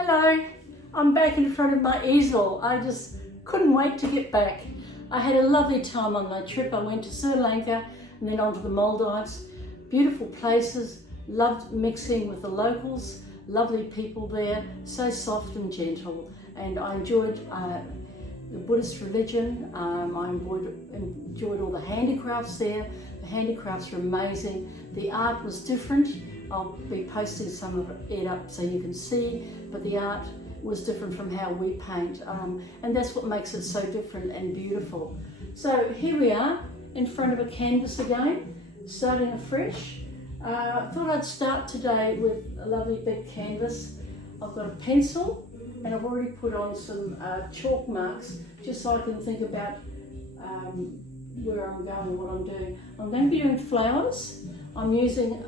Hello, I'm back in front of my easel. I just couldn't wait to get back. I had a lovely time on my trip. I went to Sri Lanka and then on to the Maldives. Beautiful places, loved mixing with the locals, lovely people there, so soft and gentle. And I enjoyed the Buddhist religion. I enjoyed all the handicrafts there. The handicrafts were amazing. The art was different. I'll be posting some of it up so you can see, but the art was different from how we paint, and that's what makes it so different and beautiful. So here we are in front of a canvas again, starting afresh. I thought I'd start today with a lovely big canvas. I've got a pencil and I've already put on some chalk marks just so I can think about where I'm going, what I'm doing. I'm going to be doing flowers. I'm using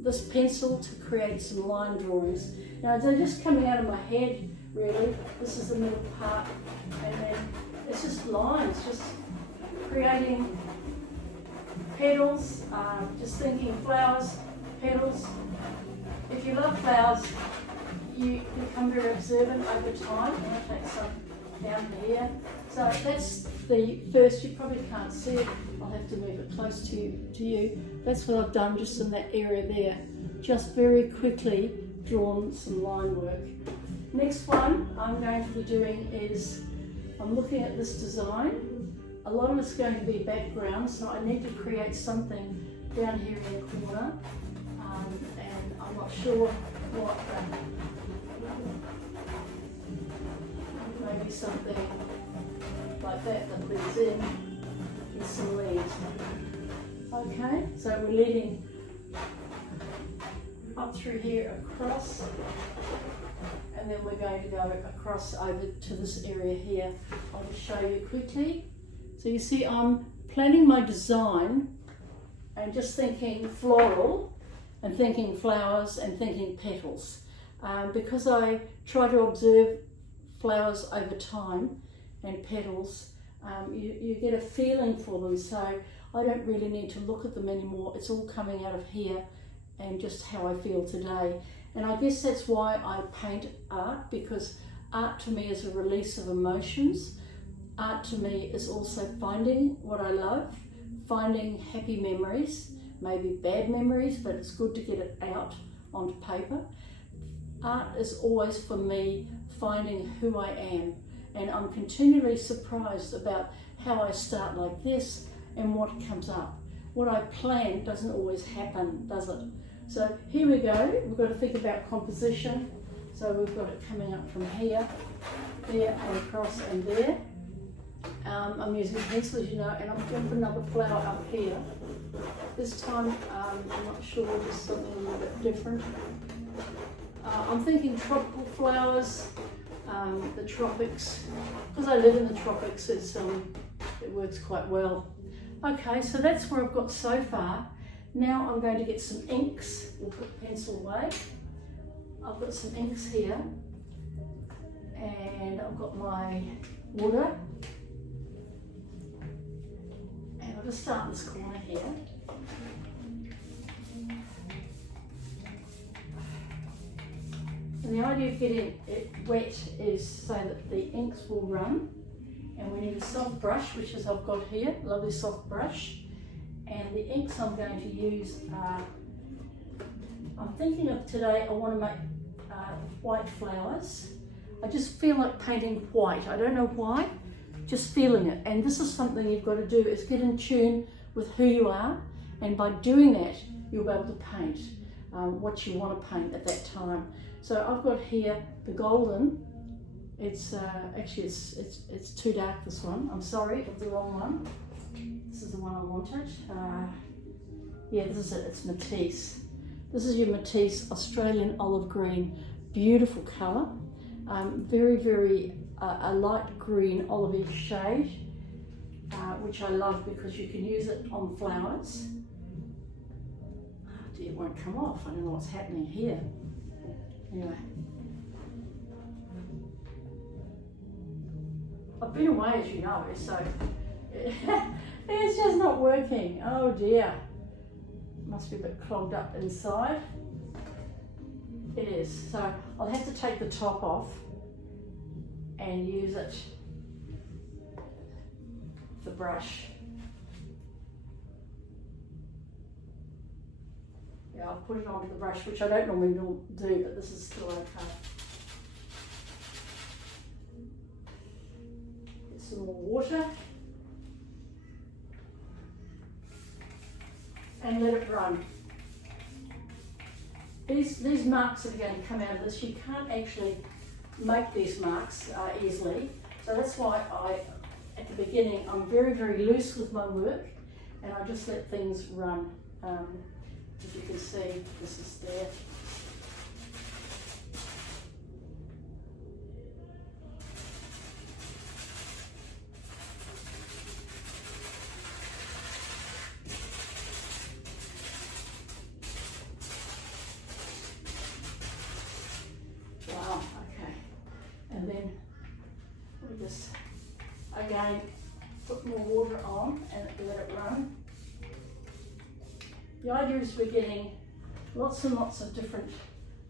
this pencil to create some line drawings. Now they're just coming out of my head really. This is the middle part and then it's just lines, just creating petals, just thinking flowers, petals. If you love flowers, you become very observant over time. I'll take some down here. So that's the first, you probably can't see it. I'll have to move it close to you. That's what I've done just in that area there. Just very quickly drawn some line work. Next one I'm going to be doing is, I'm looking at this design. A lot of it's going to be background, so I need to create something down here in the corner. And I'm not sure what, maybe something like that bleeds in with some leaves. Okay, so we're leading up through here across, and then we're going to go across over to this area here. I'll just show you quickly. So you see I'm planning my design and just thinking floral and thinking flowers and thinking petals, because I try to observe flowers over time and petals. You get a feeling for them, so I don't really need to look at them anymore. It's all coming out of here and just how I feel today. And I guess that's why I paint art, because art to me is a release of emotions. Art to me is also finding what I love, finding happy memories, maybe bad memories, but it's good to get it out onto paper. Art is always for me finding who I am, and I'm continually surprised about how I start like this and what comes up. What I plan doesn't always happen, does it? So here we go, we've got to think about composition. So we've got it coming up from here, there and across and there. I'm using pencil, as you know, and I'm going to put another flower up here. This time, I'm not sure, just something a little bit different. I'm thinking tropical flowers, the tropics. Because I live in the tropics, it works quite well. Okay, so that's where I've got so far. Now I'm going to get some inks. We'll put pencil away. I've got some inks here, and I've got my water. And I'll just start in this corner here. And the idea of getting it wet is so that the inks will run. And we need a soft brush, which is I've got here, a lovely soft brush. And the inks I'm going to use are, I'm thinking of today, I want to make white flowers. I just feel like painting white. I don't know why, just feeling it. And this is something you've got to do, is get in tune with who you are. And by doing that, you'll be able to paint what you want to paint at that time. So I've got here the golden. It's actually it's too dark, this one. I'm sorry, it's the wrong one. This is the one I wanted. Yeah, this is it. It's Matisse. This is your Matisse Australian olive green. Beautiful colour. Very, very a light green olivey shade, which I love because you can use it on flowers. Oh dear, it won't come off. I don't know what's happening here. Anyway. I've been away, as you know, so it's just not working. Oh dear. Must be a bit clogged up inside. It is. So I'll have to take the top off and use it for brush. Yeah, I'll put it onto the brush, which I don't normally do, but this is still okay. Get some more water. And let it run. These marks that are going to come out of this, you can't actually make these marks easily. So that's why at the beginning, I'm very, very loose with my work, and I just let things run. As you can see, this is there. Wow, okay. And then we just, again, put more water on and let it run. The idea is we're getting lots and lots of different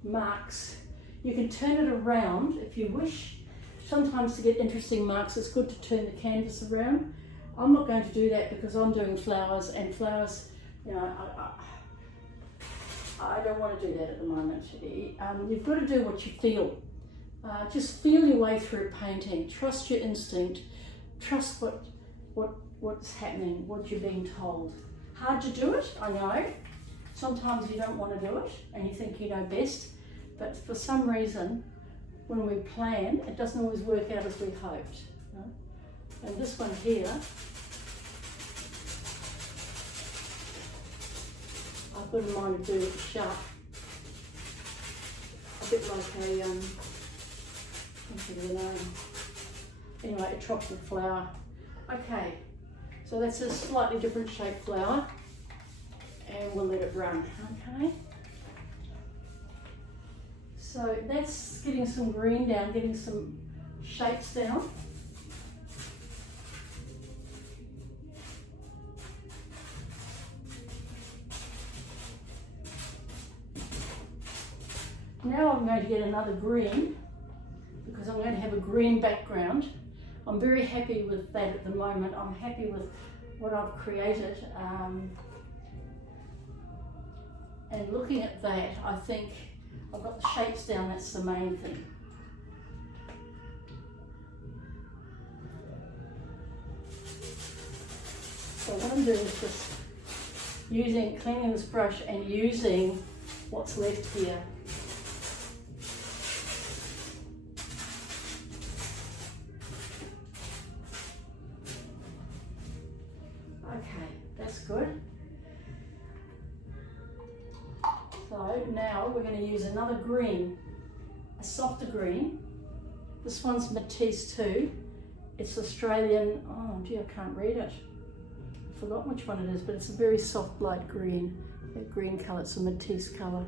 marks. You can turn it around if you wish. Sometimes to get interesting marks, it's good to turn the canvas around. I'm not going to do that because I'm doing flowers, and flowers, you know, I don't want to do that at the moment. You've got to do what you feel. Just feel your way through painting. Trust your instinct. Trust what's happening, what you're being told. Hard to do it, I know. Sometimes you don't want to do it and you think you know best, but for some reason, when we plan, it doesn't always work out as we hoped. You know? And this one here, I've got in mind to do it sharp, a bit like a, what's the name? Anyway, a tropical flower. Okay. So that's a slightly different shaped flower, and we'll let it run, okay? So that's getting some green down, getting some shapes down. Now I'm going to get another green, because I'm going to have a green background. I'm very happy with that at the moment. I'm happy with what I've created. And looking at that, I think I've got the shapes down, that's the main thing. So what I'm doing is just cleaning this brush and using what's left here. Okay, that's good. So now we're going to use another green, a softer green. This one's Matisse too. It's Australian, oh gee, I can't read it. I've forgotten which one it is, but it's a very soft light green. That green colour, it's a Matisse colour.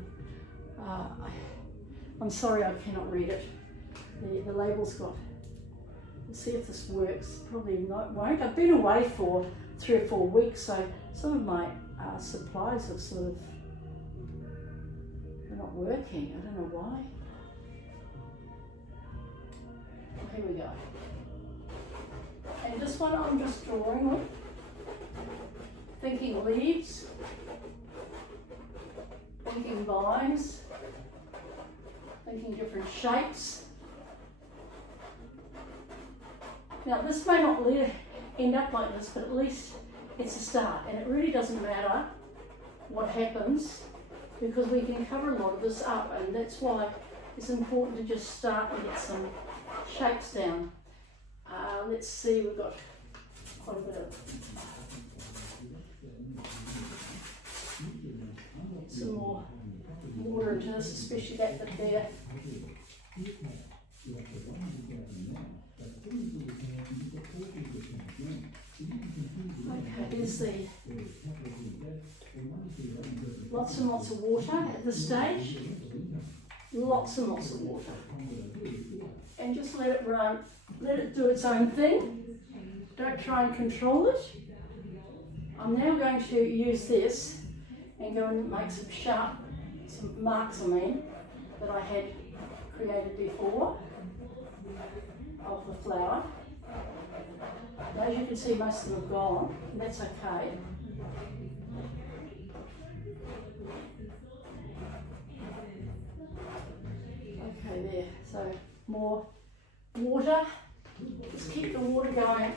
I'm sorry I cannot read it. The label's got, we'll see if this works. Probably not, won't. I've been away for 3 or 4 weeks, so some of my supplies have sort of, they're not working. I don't know why. Oh, here we go. And this one I'm just drawing with, thinking leaves, thinking vines, thinking different shapes. Now this may not end up like this, but at least it's a start, and it really doesn't matter what happens because we can cover a lot of this up, and that's why it's important to just start and get some shapes down. Let's see, we've got quite a bit of some more water into this, especially that bit there. Okay, there's the lots and lots of water at this stage. Lots and lots of water. And just let it run, let it do its own thing. Don't try and control it. I'm now going to use this and go and make some marks, that I had created before of the flower. As you can see, most of them have gone, and that's okay. Okay, there. So more water. Just keep the water going.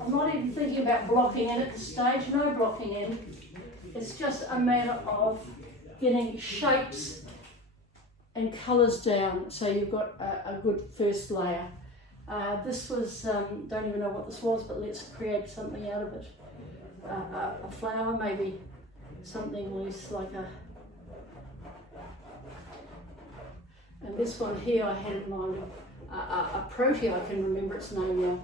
I'm not even thinking about blocking in at this stage. No blocking in. It's just a matter of getting shapes and colours down, so you've got a good first layer. This was, don't even know what this was, but let's create something out of it. A flower, maybe something loose like a... And this one here I had in mind, a protea, I can remember its name now.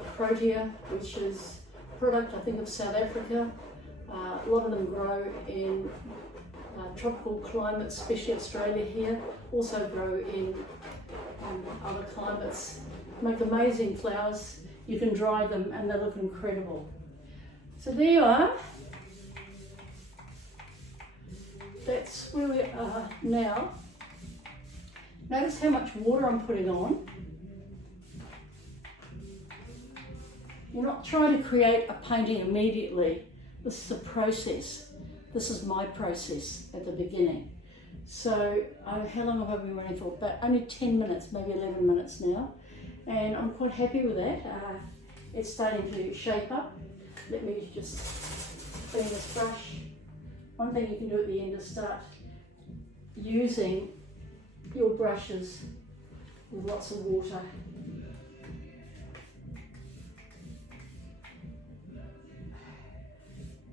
A protea, which is a product I think of South Africa. A lot of them grow in tropical climates, especially Australia here, also grow in other climates. Make amazing flowers. You can dry them and they look incredible. So there you are. That's where we are now. Notice how much water I'm putting on. You're not trying to create a painting immediately. This is a process. This is my process at the beginning. So how long have I been running for? About only 10 minutes, maybe 11 minutes now. And I'm quite happy with that. It's starting to shape up. Let me just clean this brush. One thing you can do at the end is start using your brushes with lots of water.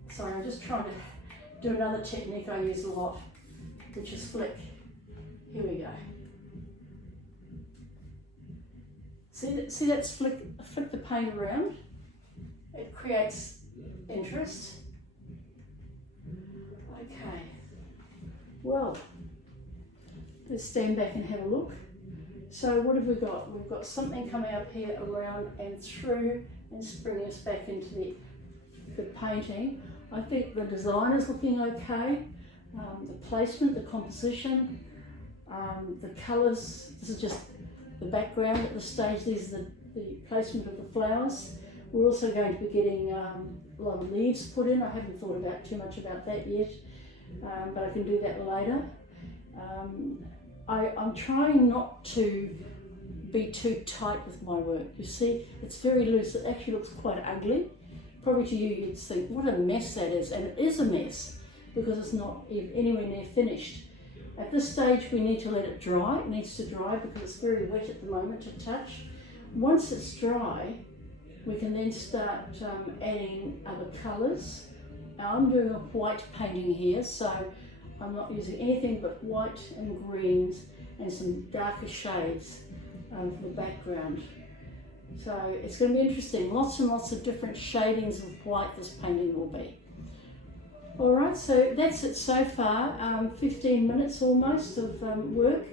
Sorry, I'm just trying to do another technique I use a lot, which is flick. Here we go. See that's flick the paint around. It creates interest. Okay. Well, let's stand back and have a look. So what have we got? We've got something coming up here around and through and bringing us back into the painting. I think the design is looking okay. The placement, the composition, the colours. This is just the background at this stage. These are the placement of the flowers. We're also going to be getting a lot of leaves put in. I haven't thought about too much about that yet, but I can do that later. I'm trying not to be too tight with my work. You see, it's very loose. It actually looks quite ugly. Probably to you, you'd think, what a mess that is. And it is a mess because it's not anywhere near finished. At this stage, we need to let it dry. It needs to dry because it's very wet at the moment to touch. Once it's dry, we can then start adding other colours. Now, I'm doing a white painting here, so I'm not using anything but white and greens and some darker shades for the background. So it's going to be interesting. Lots and lots of different shadings of white this painting will be. Alright, so that's it so far. 15 minutes almost of work.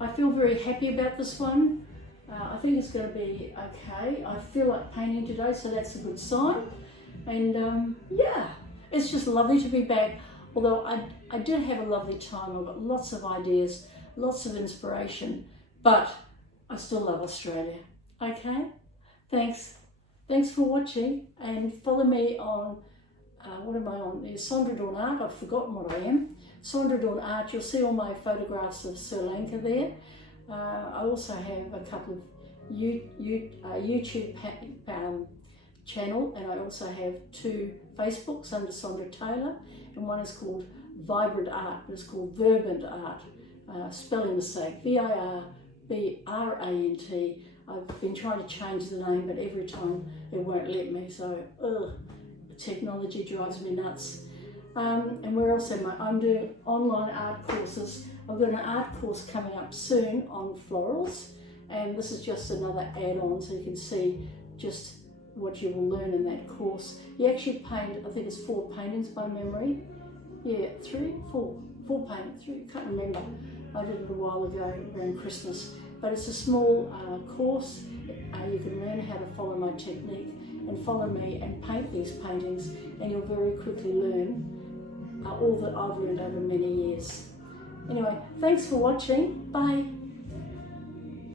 I feel very happy about this one. I think it's going to be okay. I feel like painting today, so that's a good sign. And yeah, it's just lovely to be back. Although I did have a lovely time. I've got lots of ideas, lots of inspiration, but I still love Australia. Okay, thanks for watching, and follow me on, what am I on? There's Sondra Dawn Art. I've forgotten what I am. Sondra Dawn Art. You'll see all my photographs of Sri Lanka there. I also have a couple of YouTube channel, and I also have 2 Facebooks under Sondra Taylor, and one is called Vibrant Art, but it's called Verbant Art, spelling mistake, V-I-R-B-R-A-N-T. I've been trying to change the name, but every time it won't let me, so technology drives me nuts. And where else am I? I'm doing online art courses. I've got an art course coming up soon on florals, and this is just another add-on so you can see just what you will learn in that course. You actually paint, I think it's 4 paintings by memory. Yeah, 4 paintings, 3, can't remember. I did it a while ago around Christmas. But it's a small course. You can learn how to follow my technique and follow me and paint these paintings, and you'll very quickly learn all that I've learned over many years. Anyway, thanks for watching. Bye.